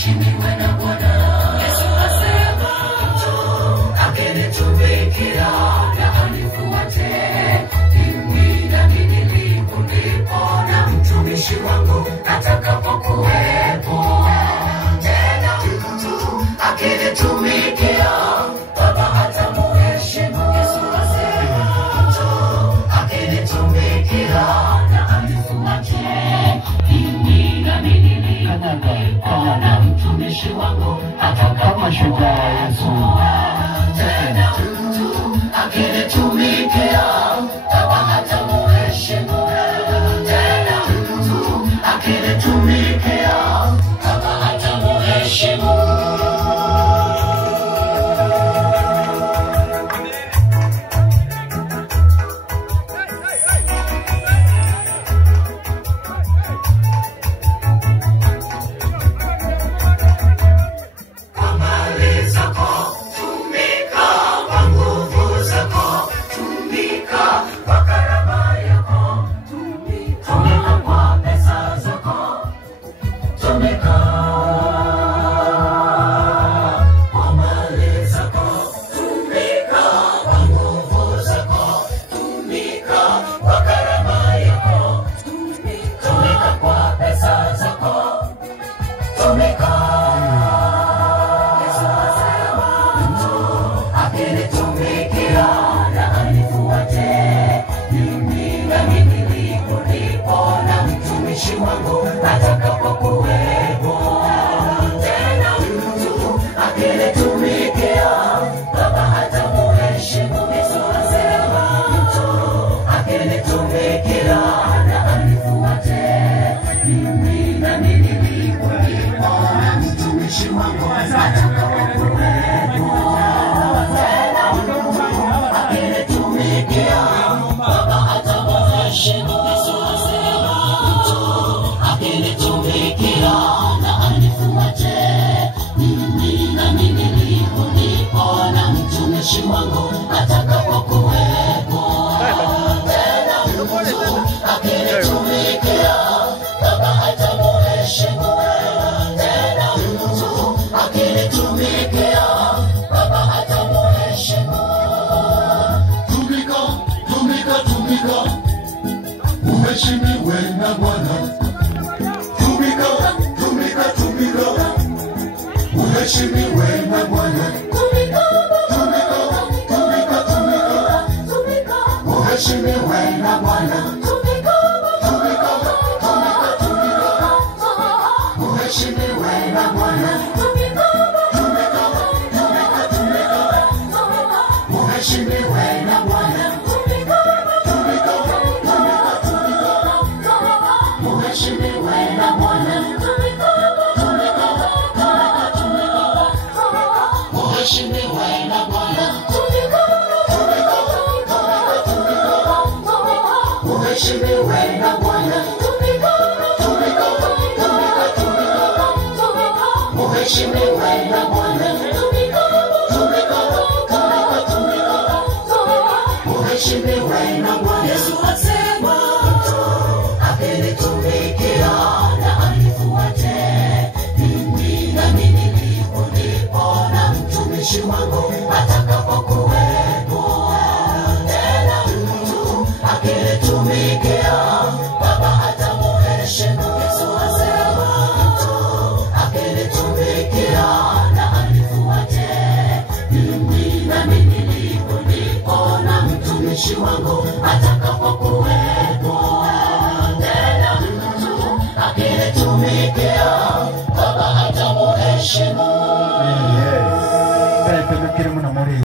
uheshimiwe na Bwana. Yesu asema mtu akinitumikia na anifuate, mimi nami nilipo na mtumishi wangu atakapokuwepo. Tena mtu akinitumikia, Baba atamuheshimu. Yesu asema mtu akinitumikia na anifuate, mimi nami nilipo na mtumishi wangu atakapokuwepo. Tena mtu akinitumikia, Baba atamuheshimu. Tena mtu akinitumikia, Baba atamuheshimu. Uheshimiwe na Bwana. Tumika, tumika, tumika. Uheshimiwe na Bwana. Tumika, tumika, tumika, tumika. Uheshimiwe na Bwana. Tumika, tumika, tumika, tumika. Uheshimiwe na Bwana. Tumika, tumika, tumika, tumika. Uheshimiwe na Bwana. Uheshimiwe na Bwana. Uheshimiwe na Bwana. Uheshimiwe na Bwana. Uheshimiwe na Bwana. Uheshimiwe na Bwana. Yesu asema akinitumikia na anifuate, mimi nami nilipo na mtumishi wangu atakapokuwepo. Tena mtu akinitumikia, Baba atamuheshimu. Yesu asema mtu akinitumikia na anifuate, mimi nami nilipo na mtumishi wangu atakapokuwepo. Akinitumikia, Baba atamuheshimu.